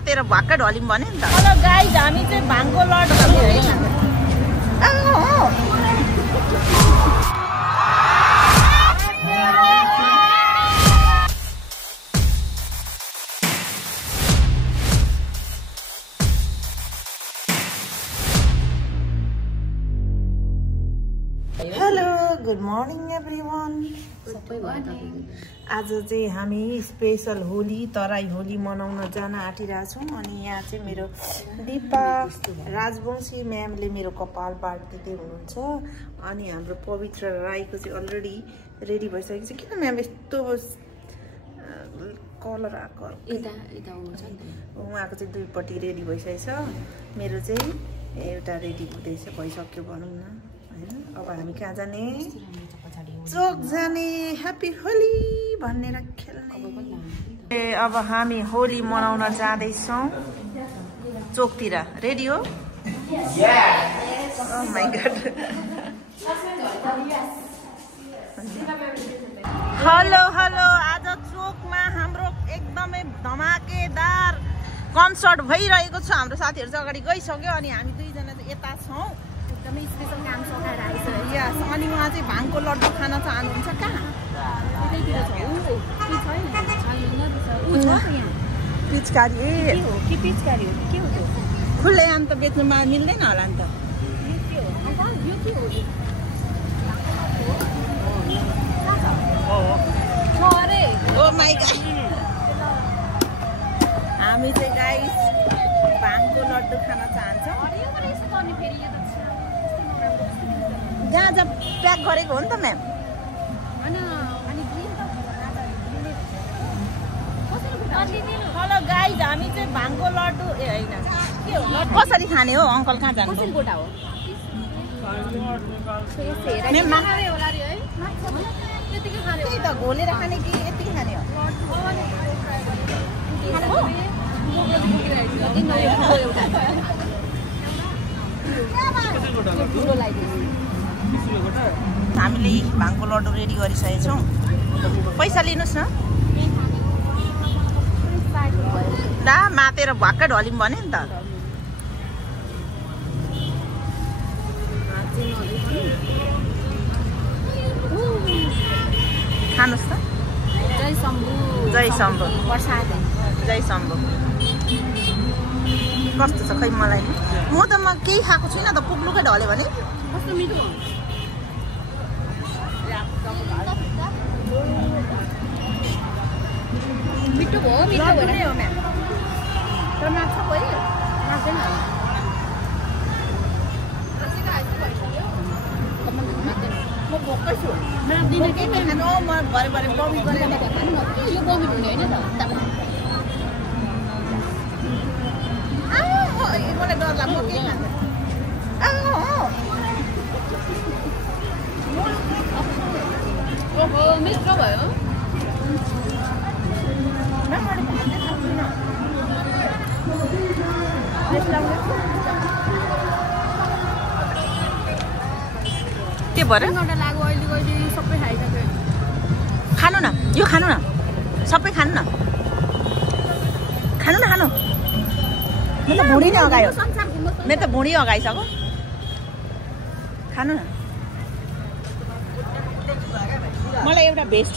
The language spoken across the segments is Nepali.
मातेर भक्कै ढलिम भने नि त। हेलो गाइज, हामी चाहिँ भाङको लड्डु खाने है। Hello, good morning everyone. आज चाहिँ हामी स्पेशल होली तराई होली मनाउन जान आँटिरहेछौँ। अनि यहाँ चाहिँ मेरो दिपा राजवंशी म्यामले मेरो कपाल बाटिदिँदै हुनुहुन्छ। अनि हाम्रो पवित्र राईको चाहिँ अलरेडी रेडी भइसकेको छ। किन म्याम यस्तो कलर आएको? उहाँको चाहिँ दुईपट्टि रेडी भइसकेको छ। मेरो चाहिँ एउटा रेडी हुँदैछ, भइसक्यो भनौँ न होइन। अब हामी कहाँ जाने? चोक जाने, ह्याप्पी होली भनेर खेल्ने। अब हामी होली मनाउन जाँदैछौँ चोकतिर। रेडी हो? Oh my God. Hello hello, आज चोकमा हाम्रो एकदमै धमाकेदार कन्सर्ट भइरहेको छ। हाम्रो साथीहरू चाहिँ अगाडि गइसक्यो अनि हामी दुईजना चाहिँ यता छौँ। एकदमै स्पेसल काम सघाएर आइसक्यो। यस, अनि उहाँ चाहिँ भाङको लड्डु खान चाहनुहुन्छ। कहाँ? पिचकारी हो कि पिचकारी हो के हो? खुल्लेआम त बेच्नुमा मिल्दैन होला नि त। ओ माइ गॉड, हामी चाहिँ गाइस भाङको लड्डु खान चाहन्छौँ। जहाँ जब प्याक गरेको हो नि त म्याम। हेलो गाइज, हामी चाहिँ भाङको लड्डु होइन के हो कसरी खाने हो? अङ्कल कहाँ जानु? त्यही त घोलेर खाने कि यतिकै खाने हो? हामीले भाङको लड्डु रेडी गरिसकेको छौँ। पैसा लिनुहोस् न। दा मातेर भक्कै ढलिम भने नि त। खानुहोस् त। जय शम्भु, जय शम्भु, जय शम्भु। कस्तो छ खै मलाई? म त केही खाएको छुइनँ त। पुग्लुकै ढल्यो भने कस्तो मिठो। मिठो भयो, मिठो भयो हो म्याम। तर माछा भयो माछा न। म भोकै छु। म्याम दिन के खानु? म भरे भरे बमी गरेर खानु न। यो बमी हुने होइन त। मलाई डर लाग्छ। म के खान्छ? ओहो, मिठो भयो। के भएर खानु न, यो खानु न, सबै खानु न, खानु न, खानु। मेरो त भुँडी नै अगायो, मेरो त भुँडी अगाइसक्यो। खानु न। मलाई एउटा बेस्ट।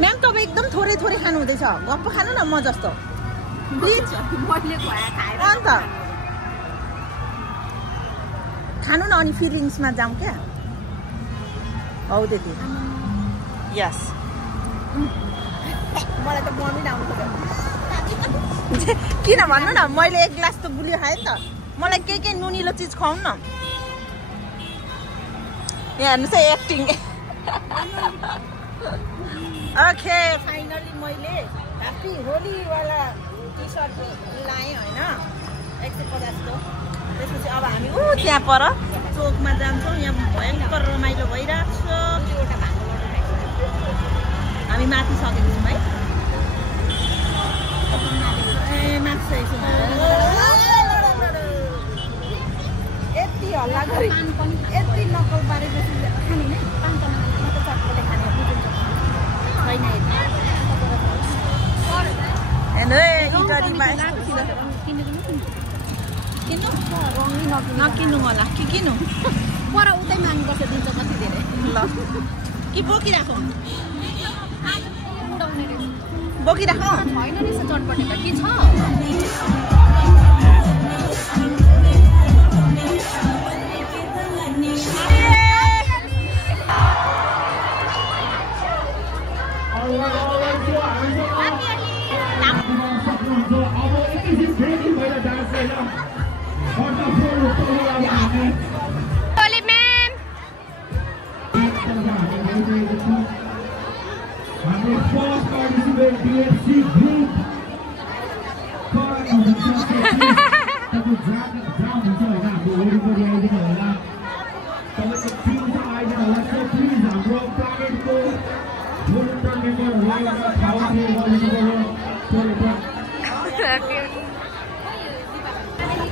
म्याम तपाईँ एकदम थोरै थोरै खानु हुँदैछ। गप्प खानु न, म जस्तो। अन्त खानु न, अनि फिलिङ्समा जाउँ क्या। हौ त्यति। यस, मलाई त मम्मी आउनु पर्छ। किन भन्नु न, मैले एक ग्लास त गुलियो खाएँ नि त। मलाई के नुनिलो चिज खुवाउनु न। यहाँ हेर्नुहोस् है एक्टिङ। ओके, फाइनली मैले ह्याप्पी होलीवाला टी सर्ट लाएँ होइन, 150 को। त्यसपछि अब हामी त्यहाँ पर चोकमा जान्छौँ। यहाँ भयङ्कर रमाइलो भइरहेको छ। हामी माथि सकेको छौँ है। माथि सकेको छौँ। यति हल्ला गरे, यति नक्कल पारेपछि खाने नै पान त चटपटे खाने छैन। हेर्नु है, इटर नकिन्नु होला कि किन्नु पर उतै माग्नुपर्छ दिन्छ कति धेरै ल कि बोकिराखौँ उडाउने रहेछ बोकिराखौँ छैन रहेछ चटपटेका के छ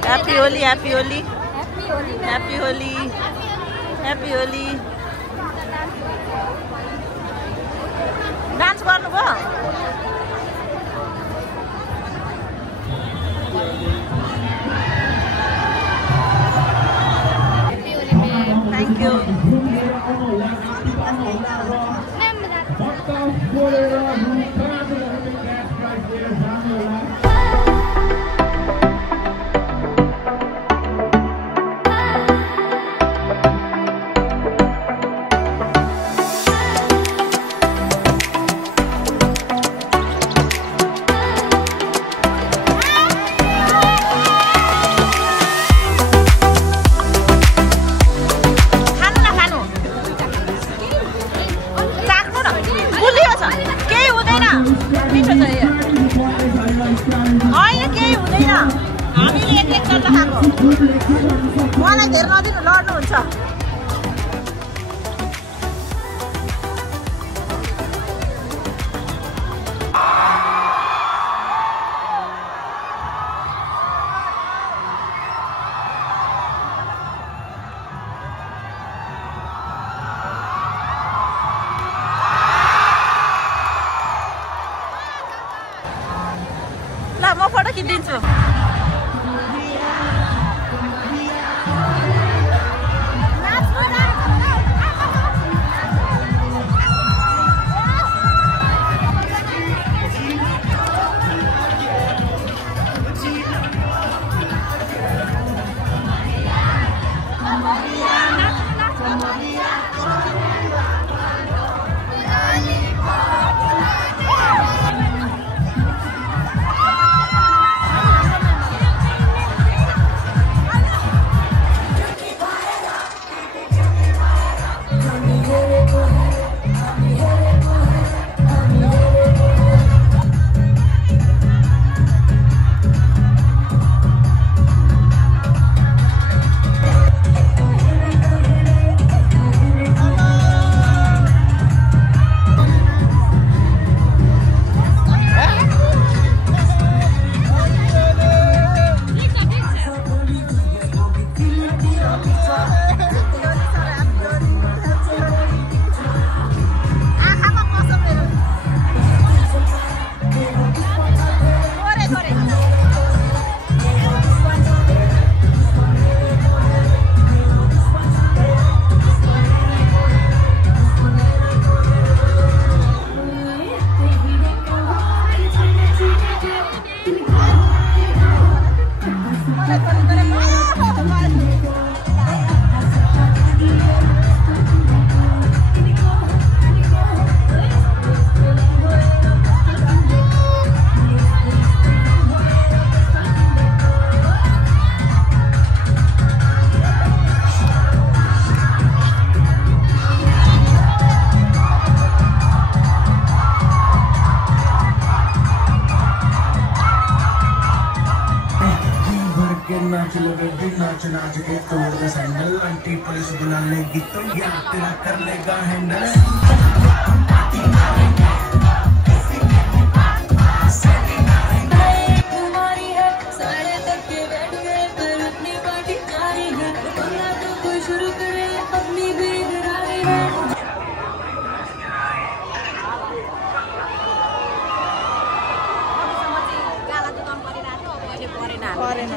Happy Holi, Happy Holi, Happy Holi, Happy Holi. Dance गर्नु भयो? Thank you. मलाई धेरै नदिनु लड्नुहुन्छ ल म फोटो खिचिदिन्छु नाच नाच के तोड़ सैंडल आंटी पुलिस बुला लेगी तो यार तेरा कर लेगा हैंडल परेन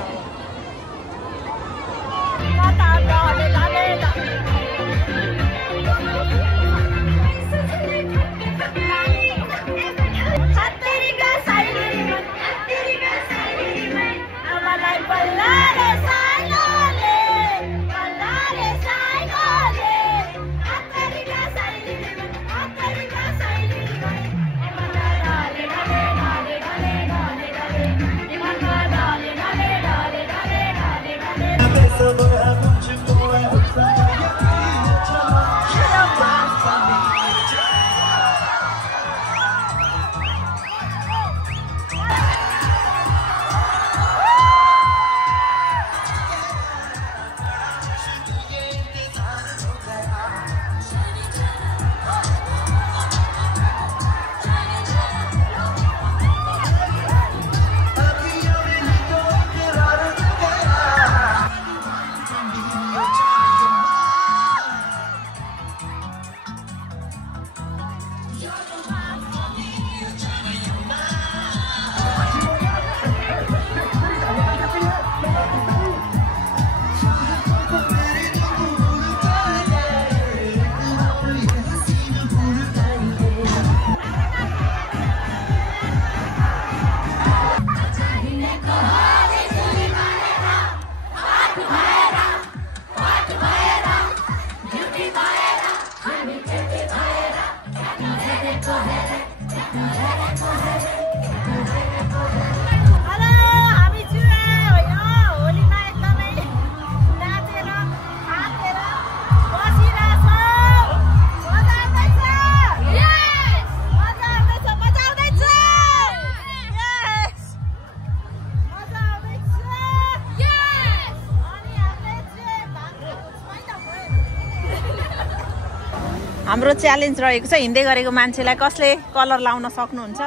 हाम्रो च्यालेन्ज रहेको छ हिँड्दै गरेको मान्छेलाई कसले कलर लाउन सक्नुहुन्छ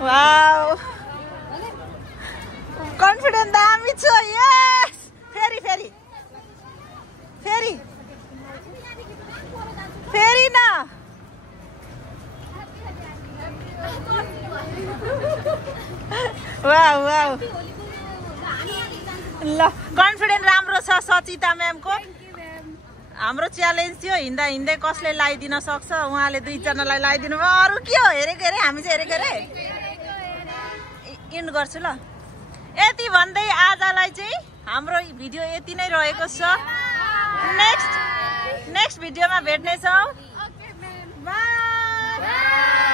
वाउ कन्फिडेन्ट दामी छ यस फेरि फेरि फेरि फेरि न वाउ वाउ ल कन्फिडेन्ट राम्रो छ सचिता म्यामको हाम्रो च्यालेन्ज थियो हिँड्दा हिँड्दै कसले लाइदिन सक्छ उहाँले 2 जनालाई लाइदिनु भयो अरु के हो हेरेको हेरे हामी चाहिँ हेरेको हेरे इन्ड गर्छु ल यति भन्दै आजलाई चाहिँ हाम्रो भिडियो यति नै रहेको छ नेक्स्ट भिडियोमा भेट्ने छौं बाइ